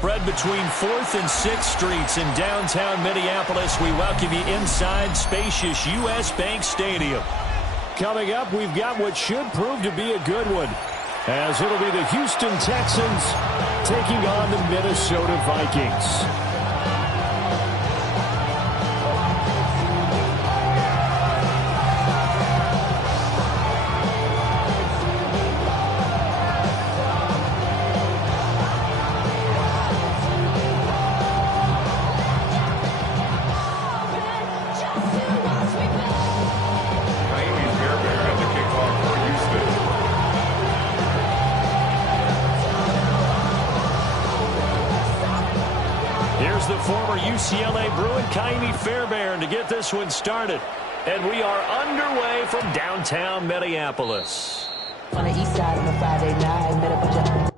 spread between 4th and 6th Streets in downtown Minneapolis. We welcome you inside spacious U.S. Bank Stadium. Coming up, we've got what should prove to be a good one, as it'll be the Houston Texans taking on the Minnesota Vikings. The former UCLA Bruin, Ka'imi Fairbairn, to get this one started. And we are underway from downtown Minneapolis. On the east side on a Friday night, met a bunch of...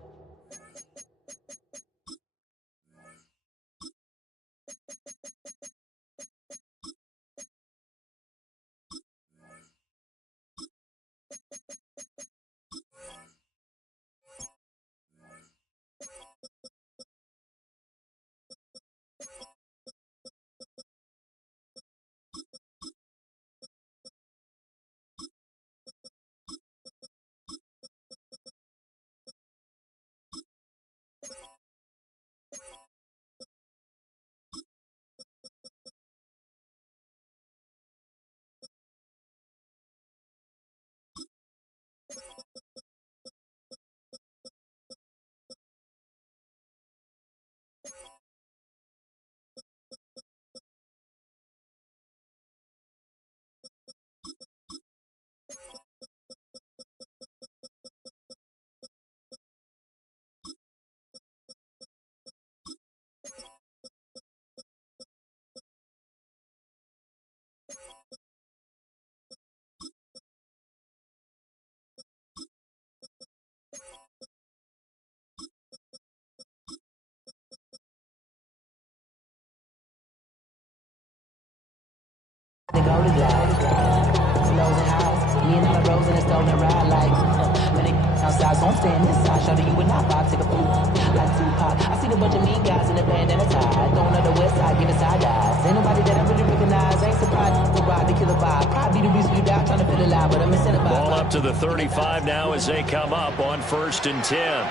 The golden glide, slows and highs, me and all the rose in a stolen ride like, when they outside, so I'm staying inside, show that you would not buy, take a food, like Tupac. I see the bunch of mean guys in the band and a tie, throwing on the west side, giving side eyes. Ain't nobody that I really recognize, ain't surprised to ride the killer vibe. Probably the reason you die trying to feel alive, but I'm incentivized. Ball up to the 35 now as they come up on 1st and 10.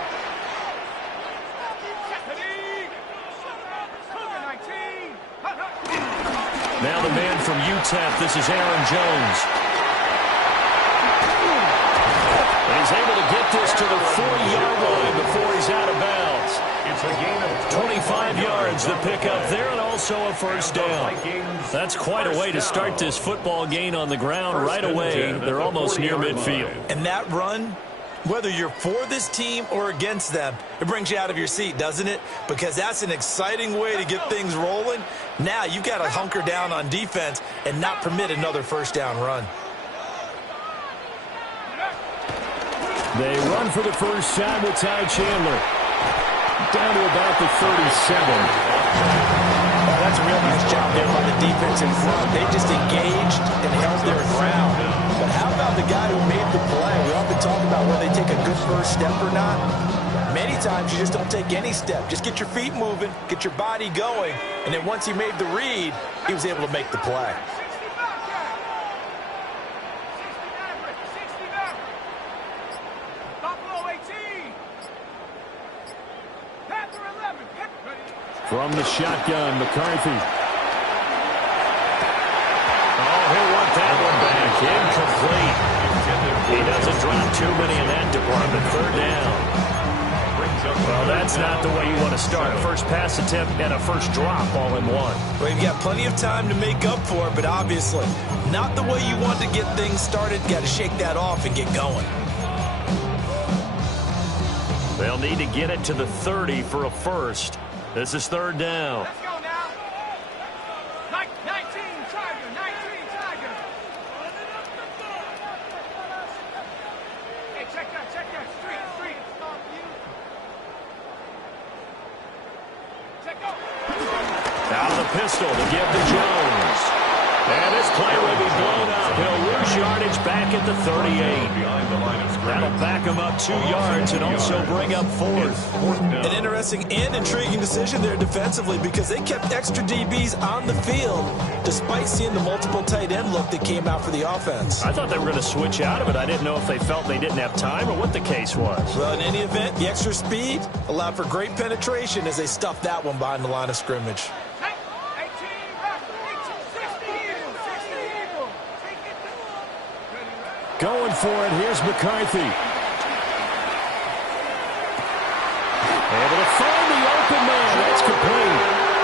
Now the man from UTEP, this is Aaron Jones. And he's able to get this to the 40-yard line before he's out of bounds. It's a gain of 25 yards, the pickup there, and also a first down. That's quite a way to start this football game on the ground right away. They're almost near midfield. And that run, whether you're for this team or against them, it brings you out of your seat, doesn't it? Because that's an exciting way to get things rolling. Now you've got to hunker down on defense and not permit another first down run. They run for the first time with Ty Chandler. Down to about the 37. Oh, that's a real nice job there by the defense in front. They just engaged and held their ground. But how about the guy who made the play? We often talk about whether they take a good first step or not. Many times you just don't take any step. Just get your feet moving, get your body going, and then once he made the read, he was able to make the play. From the shotgun, McCarthy. Oh, he'll want that one back. Incomplete. He doesn't drop too many in that department. 3rd down. Well, that's not the way you want to start. First pass attempt and a first drop all in one. Well, you've got plenty of time to make up for it, but obviously not the way you want to get things started. Got to shake that off and get going. They'll need to get it to the 30 for a first. This is 3rd down. Let's go now. 19 Tiger, 19 Tiger. Hey, check that. Street. Out of the pistol to give to Jones. And this play will be blown up. He'll lose yardage back at the 38. That'll back him up 2 yards and also bring up fourth. An interesting and intriguing decision there defensively because they kept extra DBs on the field despite seeing the multiple tight end look that came out for the offense. I thought they were going to switch out of it. I didn't know if they felt they didn't have time or what the case was. Well, in any event, the extra speed allowed for great penetration as they stuffed that one behind the line of scrimmage. Going for it, here's McCarthy. Able to find the open man. That's complete.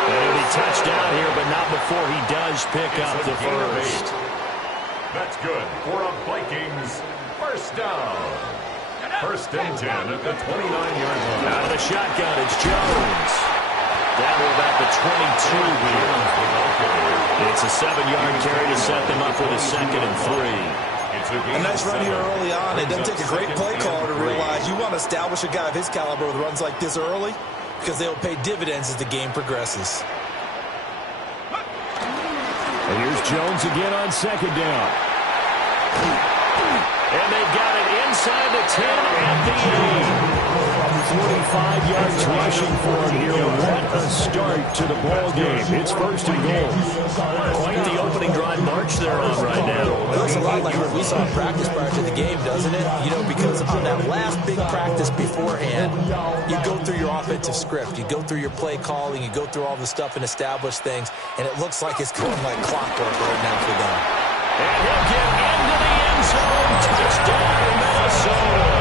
And he touched down here, but not before he does pick up the first. That's good for a Vikings first down. First and 10 at the 29-yard line. Out of the shotgun, it's Jones. Down to about the 22 here. It's a 7-yard carry to set them up with a 2nd and 3. A nice run here early on. It doesn't take a great play caller to realize you want to establish a guy of his caliber with runs like this early because they'll pay dividends as the game progresses. And here's Jones again on 2nd down. And they've got it inside the 10 at the 8. 45 yards rushing for him here. What a start to the ball game. It's 1st and goal. Quite the opening drive march they're on right now. It looks a lot like what we saw in practice prior to the game, doesn't it? You know, because on that last big practice beforehand, you go through your offensive script. You go through your play calling. You go through all the stuff and establish things. And it looks like it's going like clockwork right now for them. And he'll get into the end zone. Touchdown, Minnesota.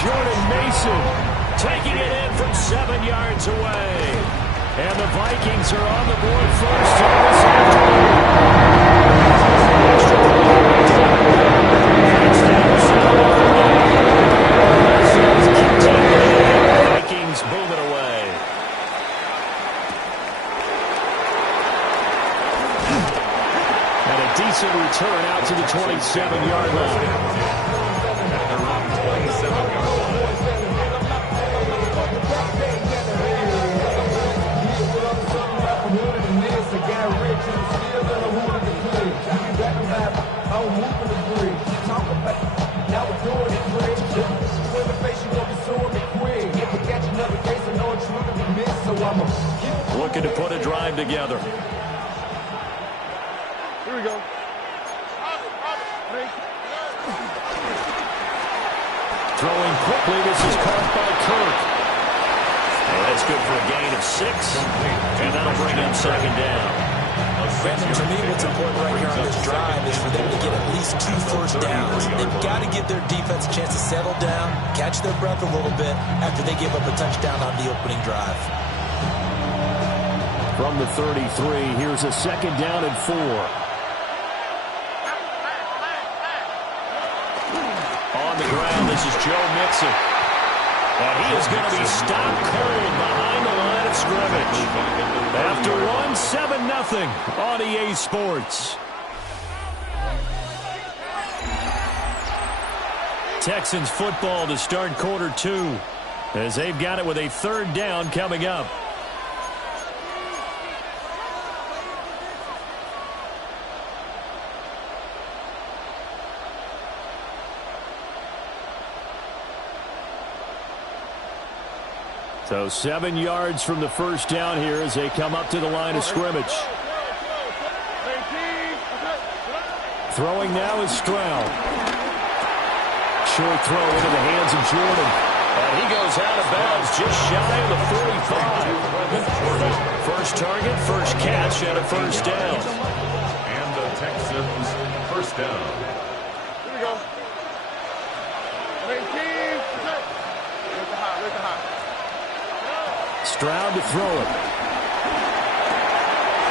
Jordan Mason taking it in from 7 yards away. And the Vikings are on the board first here this afternoon. Vikings moving away. And a decent return out to the 27-yard line. Looking to put a drive together. Here we go. Throwing quickly, this is caught by Kirk. And that's good for a gain of 6. And that'll bring him 2nd down. Brandon, to me, what's important right here on this drive is for them to get at least 2 first downs. They've got to give their defense a chance to settle down, catch their breath a little bit after they give up a touchdown on the opening drive. From the 33, here's a 2nd down and 4. On the ground, this is Joe Mixon. And he is going to be stopped cold behind the line of scrimmage. After one, 7-0 on EA Sports. Texans football to start quarter 2 as they've got it with a 3rd down coming up. So 7 yards from the first down here as they come up to the line of scrimmage. Throwing now is Stroud. Short throw into the hands of Jordan. And he goes out of bounds just shy of the 45. First target, first catch, and a first down. And the Texans first down. Here we go. Stroud to throw it.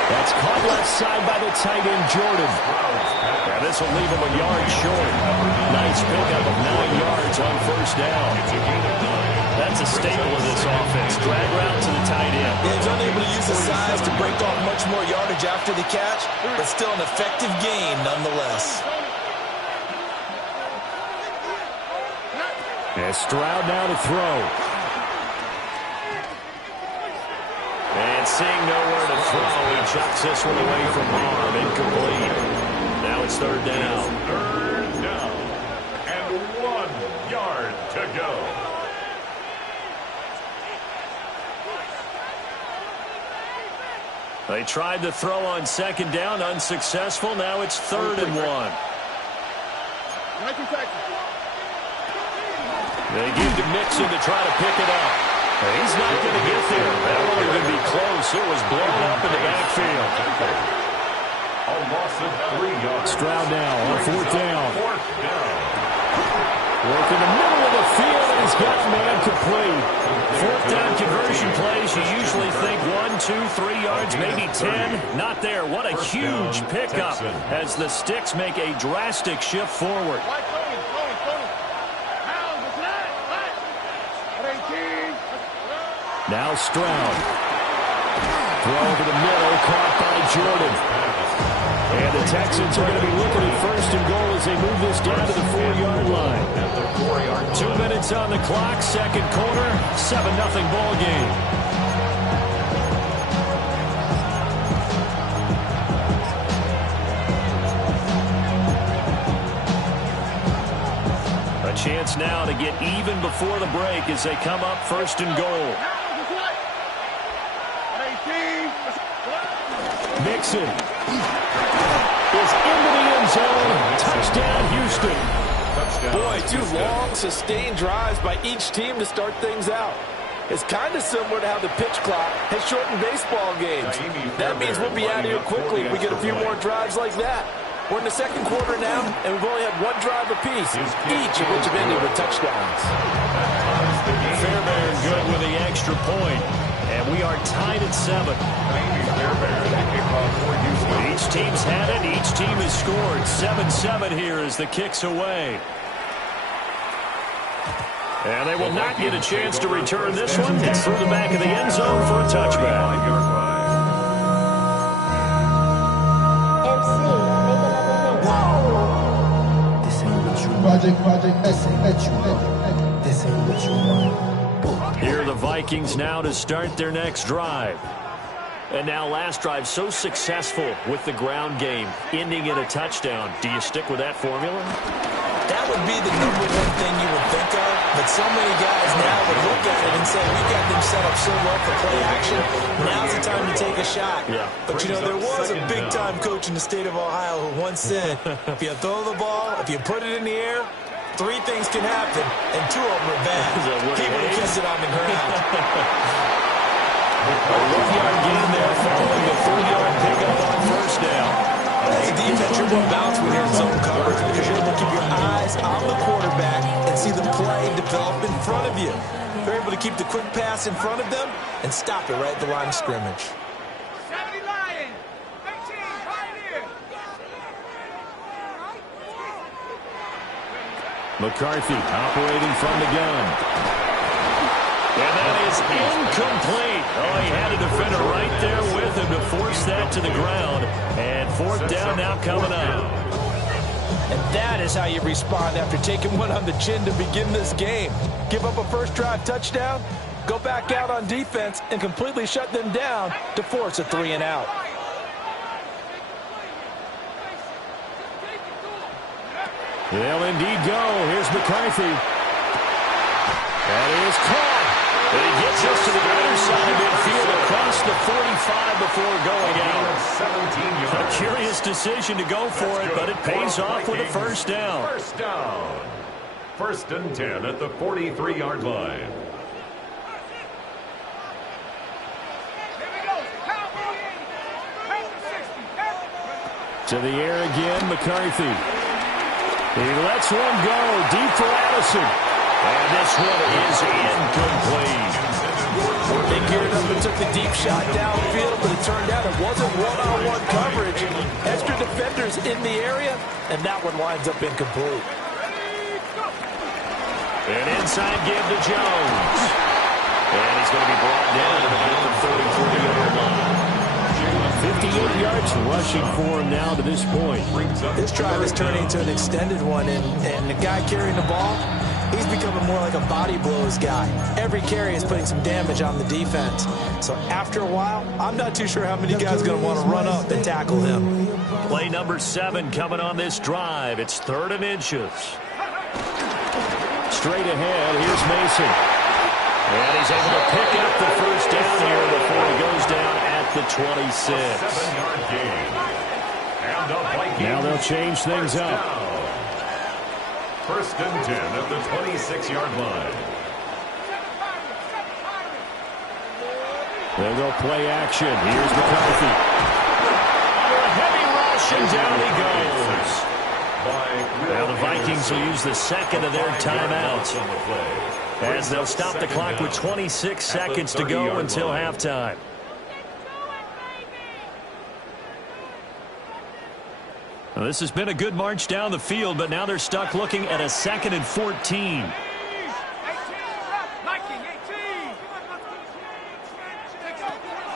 That's caught left side by the tight end, Jordan. And this will leave him a yard short. Nice pickup of 9 yards on first down. That's a staple of this offense. Drag route to the tight end. Yeah, he's unable to use his size to break off much more yardage after the catch, but still an effective gain nonetheless. And Stroud now to throw. And And seeing nowhere to throw, he chucks this one away from harm. Incomplete. Now it's third down. Third down. And 1 yard to go. They tried to throw on second down, unsuccessful. Now it's 3rd and 1. They give to Mixon to try to pick it up. He's not going to get there. That won't even be close. It was blown up in the backfield. A loss of 3 yards. Stroud now on 4th down. 4th down. Work in the middle of the field, and he's got man complete. 4th down conversion plays, you usually think 1, 2, 3 yards, maybe 10. Not there. What a huge pickup as the Sticks make a drastic shift forward. Now Stroud. Throw over the middle, caught by Jordan. And the Texans are going to be looking at 1st and goal as they move this down to the 4-yard line. 2 minutes on the clock, 2nd quarter, 7-0 ball game. A chance now to get even before the break as they come up 1st and goal. Mixon is into the end zone. Touchdown, Houston. Boy, 2 long, sustained drives by each team to start things out. It's kind of similar to how the pitch clock has shortened baseball games. That means we'll be out of here quickly if we get a few more drives like that. We're in the 2nd quarter now, and we've only had 1 drive apiece, each of which have ended with touchdowns. Fairbairn good with the extra point. And we are tied at 7. Each team's had it. Each team has scored. 7-7 here as the kick's away. And they will not get a chance to return this one. It's through the back of the end zone for a touchback. This ain't what you want. Here are the Vikings now to start their next drive. And now last drive so successful with the ground game, ending in a touchdown. Do you stick with that formula? That would be the #1 thing you would think of, but so many guys now would look at it and say, we got them set up so well for play action, now's the time to take a shot. Yeah. But, you know, there was a big-time coach in the state of Ohio who once said, if you throw the ball, if you put it in the air, 3 things can happen, and 2 of them are bad. He would have kissed it on the ground. A 1-yard gain there following the 3-yard pickup on 1st down. As a defense, you're going to bounce when you're in zone coverage because you're able to keep your eyes on the quarterback and see the play develop in front of you. You're able to keep the quick pass in front of them and stop it right at the line of scrimmage. 70 Lions, 13 Pioneer. McCarthy operating from the gun. And that is incomplete. Oh, he had a defender right there with him to force that to the ground. And 4th down now coming up. And that is how you respond after taking one on the chin to begin this game. Give up a first drive touchdown, go back out on defense, and completely shut them down to force a 3 and out. They'll indeed go. Here's McCarthy. That is caught. And he gets us to the other side of midfield across the 45 before going out. A curious decision to go for it, but it pays off with a 1st down. 1st down. 1st and 10 at the 43-yard line. To the air again, McCarthy. He lets one go deep for Addison. And this one is incomplete. They geared up and took the deep shot downfield, but it turned out it wasn't one-on-one coverage. Extra defenders in the area, and that one winds up incomplete. An inside give to Jones. And he's going to be brought down at the 33-yard line. 58 yards rushing for him now to this point. This drive is turning into an extended one, and the guy carrying the ball, he's becoming more like a body blows guy. Every carry is putting some damage on the defense. So after a while, I'm not too sure how many guys are going to want to run up and tackle him. Play number 7 coming on this drive. It's 3rd and inches. Straight ahead, here's Mason. And he's able to pick up the first down here before he goes down at the 26. 7-yard gain. And the Vikings Now they'll change things up. down. 1st and 10 at the 26-yard line. They'll go play action. Here's McCarthy. Under a heavy rush, and down he goes. Now the Vikings will use the second of their timeouts, as they'll stop the clock with 26 seconds to go until halftime. Well, this has been a good march down the field, but now they're stuck looking at a 2nd and 14.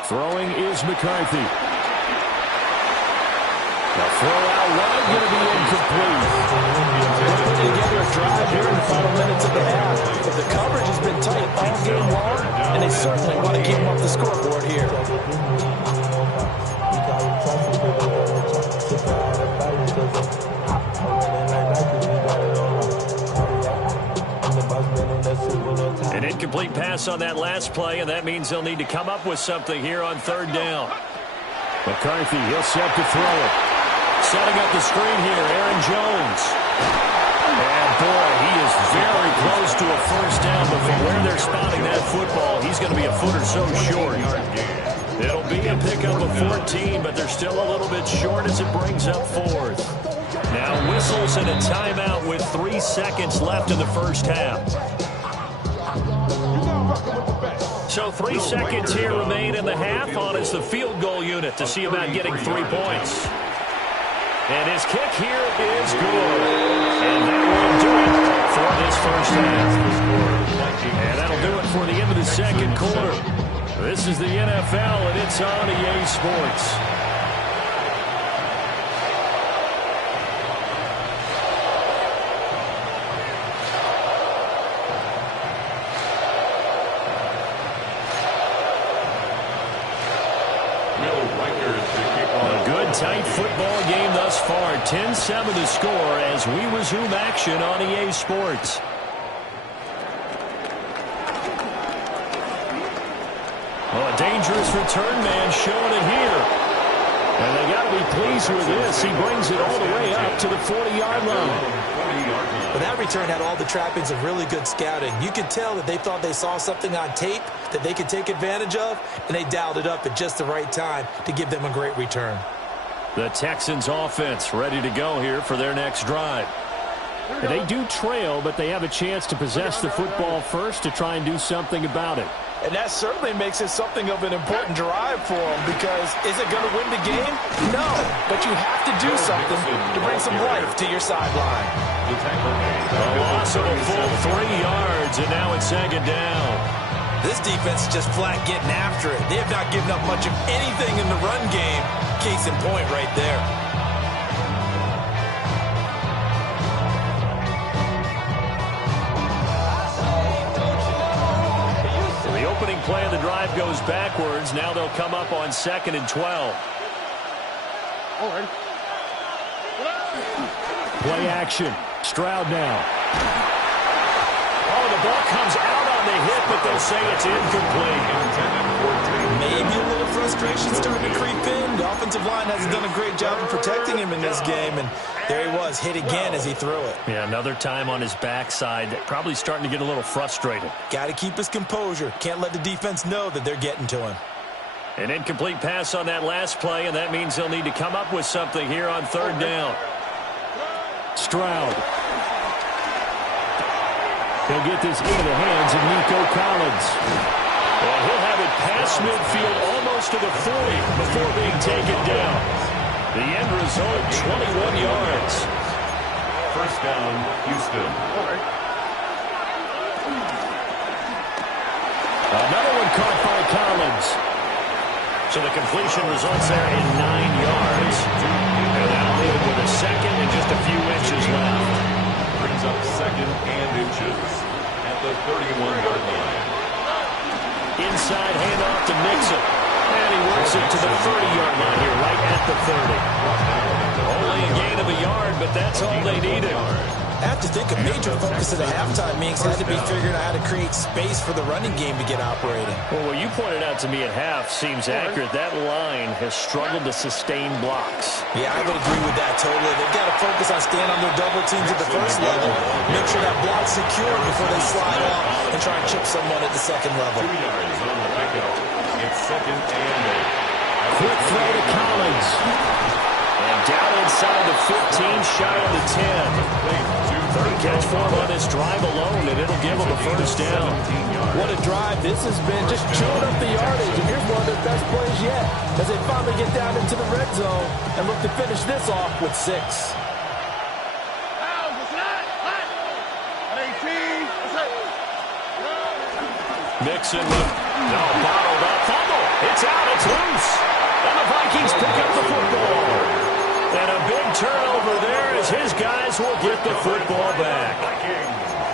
Throwing is McCarthy. The throw out wide going to be incomplete. They're putting together a drive here in the final minutes of the half. But the coverage has been tight all game long, and they certainly want to keep them off the scoreboard here. An incomplete pass on that last play, and that means they'll need to come up with something here on 3rd down. McCarthy, he'll set to throw it. Setting up the screen here, Aaron Jones. And boy, he is very close to a first down, but from where they're spotting that football, he's going to be a foot or so short. It'll be a pickup of 14, but they're still a little bit short as it brings up 4th. Now whistles and a timeout with 3 seconds left in the first half. So 3 seconds here remain in the half. On is the field goal unit to see about getting 3 points. And his kick here is good. And that will do it for this first half. And that'll do it for the end of the second quarter. This is the NFL, and it's on EA Sports. Tight football game thus far. 10-7 to score as we resume action on EA Sports. Oh, a dangerous return man showing it here. And they got to be pleased with this. He brings it all the way up to the 40-yard line. But that return had all the trappings of really good scouting. You could tell that they thought they saw something on tape that they could take advantage of, and they dialed it up at just the right time to give them a great return. The Texans offense ready to go here for their next drive. And they do trail, but they have a chance to possess the football first to try and do something about it. And that certainly makes it something of an important drive for them, because is it going to win the game? No, but you have to do something to bring some life to your sideline. A loss of a full 3 yards, and now it's 2nd down. This defense is just flat getting after it. They have not given up much of anything in the run game. Case in point right there. The opening play of the drive goes backwards. Now they'll come up on 2nd and 12. Play action. Stroud now. Oh, the ball comes out on the hit, but they'll say it's incomplete. Maybe a little frustration starting to creep in. The offensive line hasn't done a great job of protecting him in this game, and there he was, hit again as he threw it. Yeah, another time on his backside, probably starting to get a little frustrated. Got to keep his composure. Can't let the defense know that they're getting to him. An incomplete pass on that last play, and that means they'll need to come up with something here on 3rd down. Stroud. He'll get this into the hands of Nico Collins. And he'll have it past midfield almost to the 40 before being taken down. The end result, 21 yards. 1st down, Houston. Another one caught by Collins. So the completion results there in 9 yards. And that'll leave it with a 2nd and just a few inches left. brings up 2nd and inches at the 31-yard line. Inside handoff to Mixon. And he works it to the 30-yard line here, right at the 30. Only a gain of a yard, but that's all they needed. I have to think a major focus at the halftime means had to be figuring out how to create space for the running game to get operating. Well, what you pointed out to me at half seems accurate. That line has struggled to sustain blocks. Yeah, I would agree with that totally. They've got to focus on staying on their double teams at the first level. Make sure that block's secure before they slide off and try and chip someone at the second level. 2 yards on the pickup. It's 2nd and 8. Quick throw to Collins. And down inside the 15, shy of the 10. Third catch for him on this drive alone, and it'll give him a first down. What a drive this has been, just chewing up the yardage. And here's one of their best plays yet as they finally get down into the red zone and look to finish this off with 6. Mixon with bottled up fumble. It's out, it's loose. And the Vikings pick up the football. And a big turnover there as his guys will get the football back.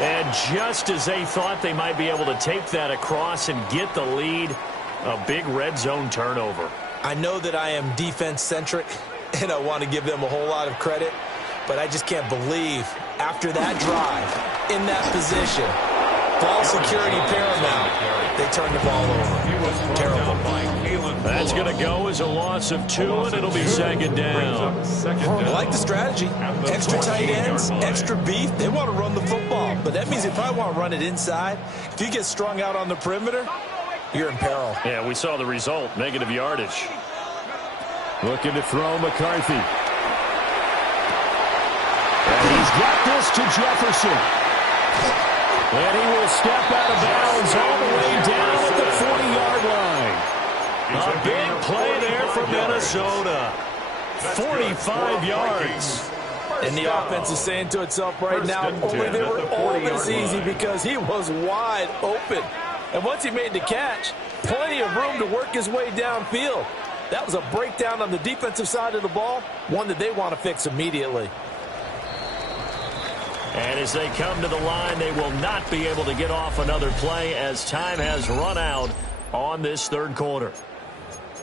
And just as they thought they might be able to take that across and get the lead, a big red zone turnover. I know that I am defense-centric, and I want to give them a whole lot of credit, but I just can't believe after that drive, in that position, ball security paramount, they turned the ball over. Terrible. That's going to go as a loss of 2, and it'll be 2nd down. I like the strategy. Extra tight ends, extra beef. They want to run the football, but that means they probably want to run it inside. If you get strung out on the perimeter, you're in peril. Yeah, we saw the result, negative yardage. Looking to throw McCarthy. And he's got this to Jefferson. And he will step out of bounds all the way down at the 40-yard line. A big play there for Minnesota. 45 yards. And the offense is saying to itself right now, only they were all this easy because he was wide open. And once he made the catch, plenty of room to work his way downfield. That was a breakdown on the defensive side of the ball, one that they want to fix immediately. And as they come to the line, they will not be able to get off another play as time has run out on this third quarter.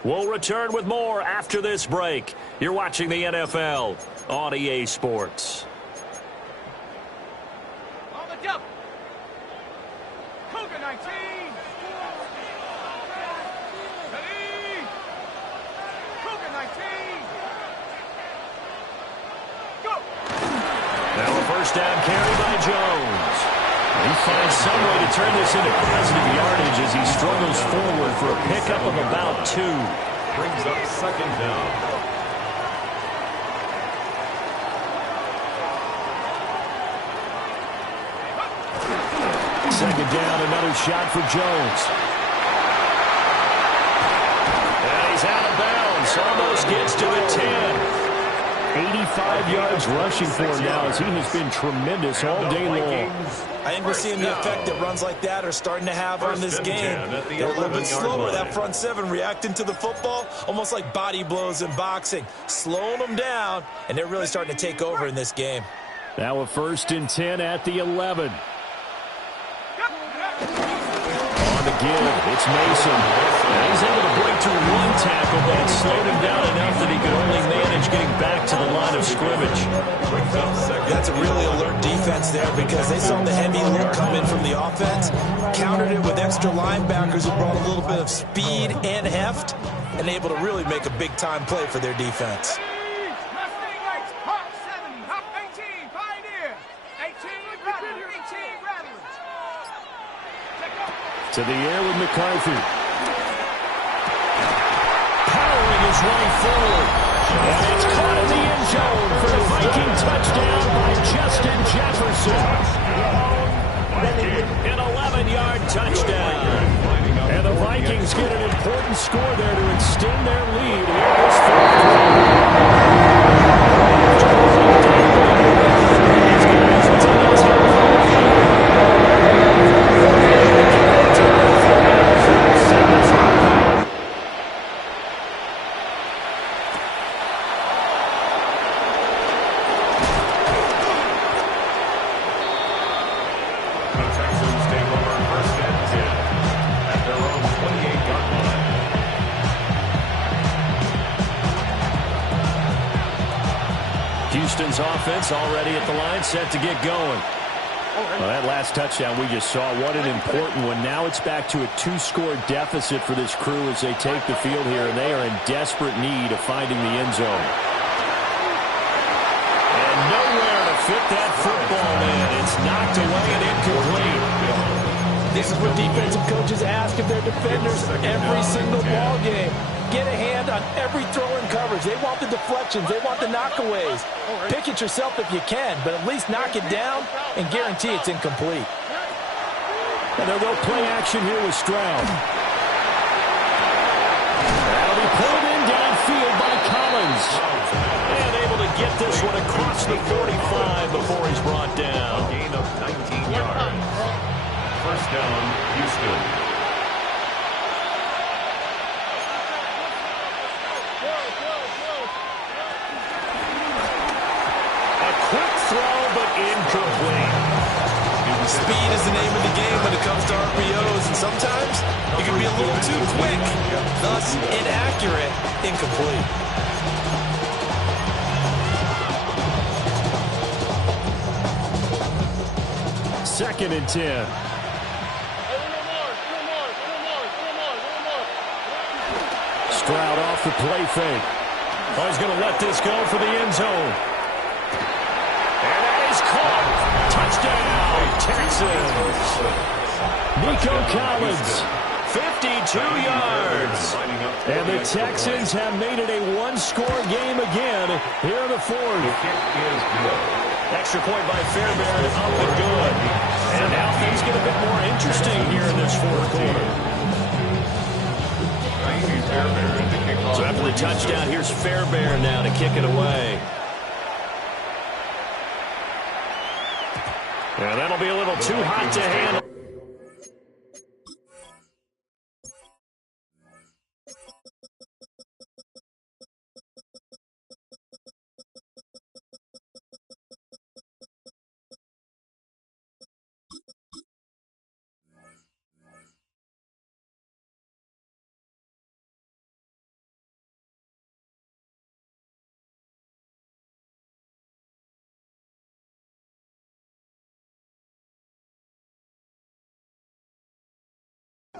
We'll return with more after this break. You're watching the NFL on EA Sports. On the jump. Cougar 19. Ready. Cougar 19. Go. Now a first down carry by Jones. He finds some way to turn this into positive yardage as he struggles forward for a pickup of about 2. Brings up 2nd down. Second down, another shot for Jones. And he's out of bounds. Almost gets to the 10. 85 yards rushing for him now as he has been tremendous all day long. I think we're seeing the effect that runs like that are starting to have on this game. They're a little bit slower, that front seven reacting to the football, almost like body blows in boxing, slowing them down, and they're really starting to take over in this game. Now a 1st and 10 at the 11. On the give, it's Mason. And he's able to break through one tackle, but it slowed him down enough that he could only manage getting back to the line of scrimmage. That's a really alert defense there because they saw the heavy look come in from the offense, countered it with extra linebackers who brought a little bit of speed and heft, and able to really make a big-time play for their defense. Mustang Lights, Hawk 70, Hawk 18, Pioneer, 18, Rattler, 18, Rattlers. To the air with McCarthy. Powering his way forward. And it's caught in the end zone for a Viking touchdown by Justin Jefferson. An 11-yard touchdown. And the Vikings get an important score there to extend their lead in this fourth Houston's offense already at the line, set to get going. Well, that last touchdown we just saw, what an important one. Now it's back to a 2-score deficit for this crew as they take the field here, and they are in desperate need of finding the end zone. And nowhere to fit that football in. It's knocked away and incomplete. This is what defensive coaches ask of their defenders every single ball game. Get a hand on every throw in coverage. They want the deflections. They want the knockaways. Pick it yourself if you can, but at least knock it down and guarantee it's incomplete. And they'll go play action here with Stroud. That'll be pulled in downfield by Collins. And able to get this one across the 45 before he's brought down. Gain of 19 yards. First down, Houston. Incomplete. Speed is the name of the game when it comes to RPOs, and sometimes you can be a little too quick, thus inaccurate, incomplete. Second and 10. Stroud off the play fake. Oh, he's going to let this go for the end zone. Caught. Touchdown, Texans. Nico Collins, 52 yards. And the Texans have made it a one-score game again here in the fourth. Extra point by Fairbairn, up and good. And now things get a bit more interesting here in this fourth quarter. So after the touchdown, here's Fairbairn now to kick it away. Yeah, that'll be a little too hot to handle.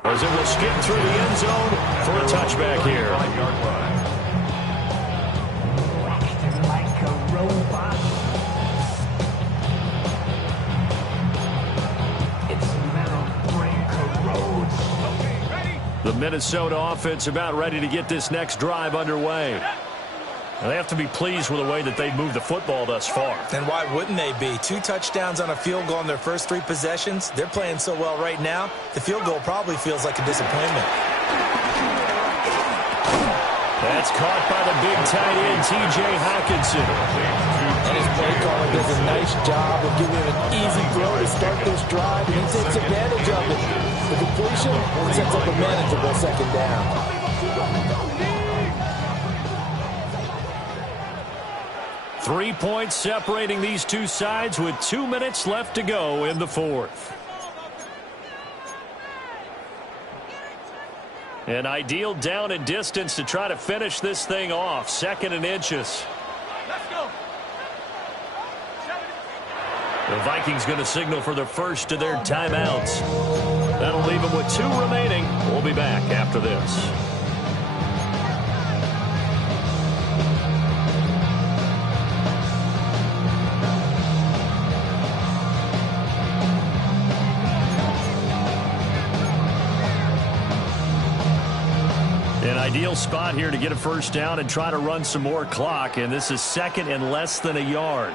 As it will skip through the end zone for a touchback here. Like a robot. It's a metal brain corrodes. The Minnesota offense about ready to get this next drive underway. And they have to be pleased with the way that they've moved the football thus far. And why wouldn't they be? 2 touchdowns on a field goal in their first 3 possessions. They're playing so well right now, the field goal probably feels like a disappointment. That's caught by the big tight end, T.J. Hockenson. And his play caller does a nice job of giving him an easy throw to start this drive, and he takes advantage of it. The completion sets up a manageable second down. 3 points separating these two sides with 2 minutes left to go in the fourth. An ideal down and distance to try to finish this thing off. 2nd and inches. Let's go. The Vikings going to signal for the first of their timeouts. That'll leave them with 2 remaining. We'll be back after this. An ideal spot here to get a first down and try to run some more clock, and this is 2nd and less than a yard.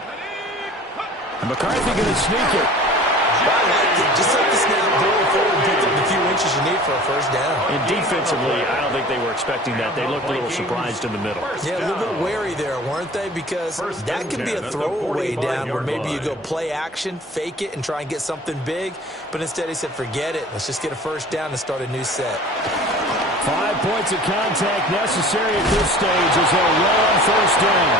And McCarthy going to sneak it. I liked it. Just like the snap going forward, picked up the few inches you need for a first down. And defensively, I don't think they were expecting that. They looked a little surprised in the middle. Yeah, a little bit wary there, weren't they? Because that could be a throwaway down where maybe you go play action, fake it, and try and get something big. But instead he said, forget it. Let's just get a first down and start a new set. 5 points of contact necessary at this stage as they'll roll on first down.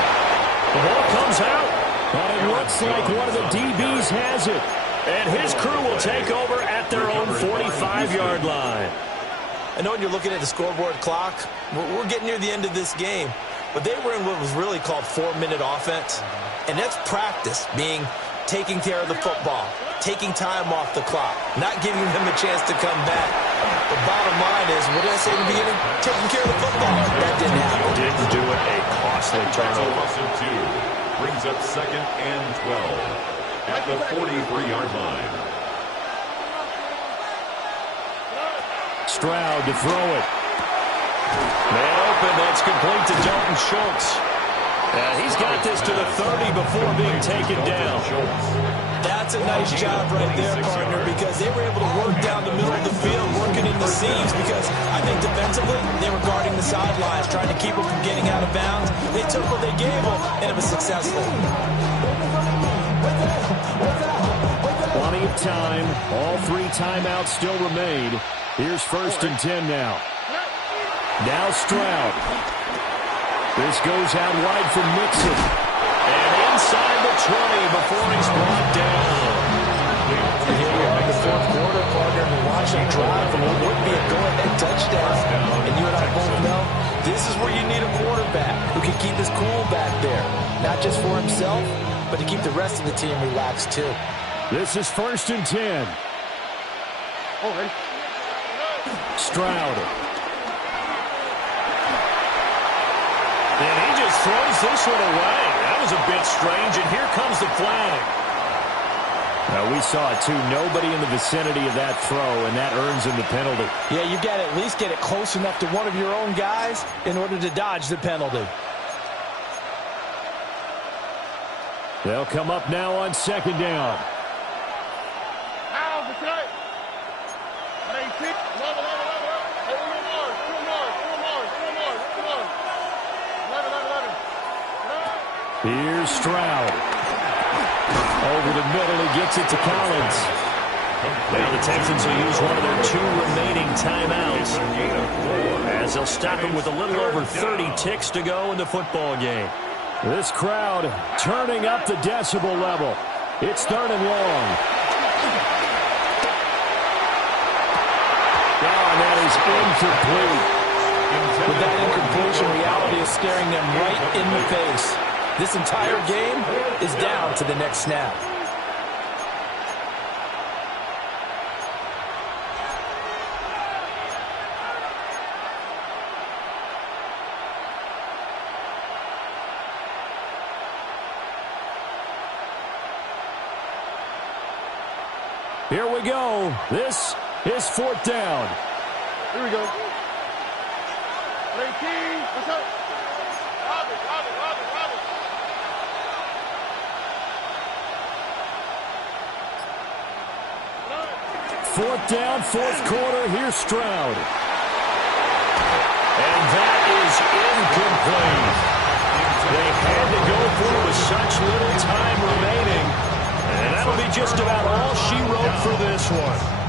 The ball comes out, and it looks like one of the DBs has it. And his crew will take over at their own 45-yard line. I know when you're looking at the scoreboard clock, we're getting near the end of this game, but they were in what was really called 4-minute offense. And that's practice, being taking care of the football, taking time off the clock, not giving them a chance to come back. The bottom line is, what did I say in the beginning? Taking care of the football. That didn't happen. Didn't do it. A costly turnover. Loss of 2 brings up 2nd and 12 at the 43-yard line. Stroud to throw it. Man open. That's complete to Dalton Schultz. He's got this to the 30 before being taken down. That's a nice job right there, partner, because they were able to work down the middle of the field, working in the seams, because I think defensively they were guarding the sidelines, trying to keep them from getting out of bounds. They took what they gave them, and it was successful. Plenty of time. All 3 timeouts still remain. Here's 1st and 10 now. Now Stroud. This goes out wide for Mixon. And inside the 20 before he's brought down. And here we are in the 4th quarter, partner, and watch them drive for what would be a go-ahead touchdown. And you and I both know this is where you need a quarterback who can keep his cool back there. Not just for himself, but to keep the rest of the team relaxed too. This is 1st and 10. Stroud. And he just throws this one away. That was a bit strange, and here comes the flag. Now, we saw it, too. Nobody in the vicinity of that throw, and that earns him the penalty. Yeah, you've got to at least get it close enough to one of your own guys in order to dodge the penalty. They'll come up now on 2nd down. Here's Stroud. Over the middle, he gets it to Collins. Now the Texans will use one of their 2 remaining timeouts, as they'll stop him with a little over 30 ticks to go in the football game. This crowd turning up the decibel level. It's 3rd and long. And that is incomplete. With that incompletion, reality is staring them right in the face. This entire game is down to the next snap. Here we go. This is 4th down. Here we go. 18. What's up? Robert. 4th down, 4th quarter. Here's Stroud. And that is incomplete. They had to go for it with such little time remaining. And that'll be just about all she wrote for this one.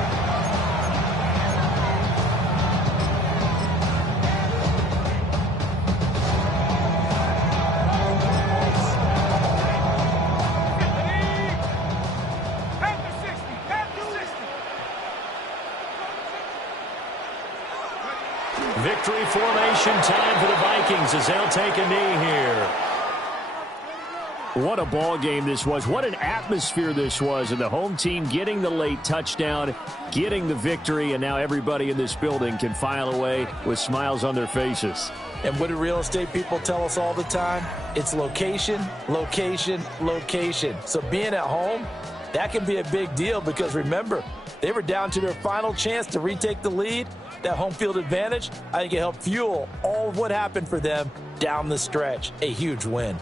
Victory formation time for the Vikings as they'll take a knee here. What a ball game this was. What an atmosphere this was. And the home team getting the late touchdown, getting the victory, and now everybody in this building can file away with smiles on their faces. And what do real estate people tell us all the time? It's location, location, location. So being at home, that can be a big deal because remember, they were down to their final chance to retake the lead. That home field advantage, I think it helped fuel all of what happened for them down the stretch. A huge win.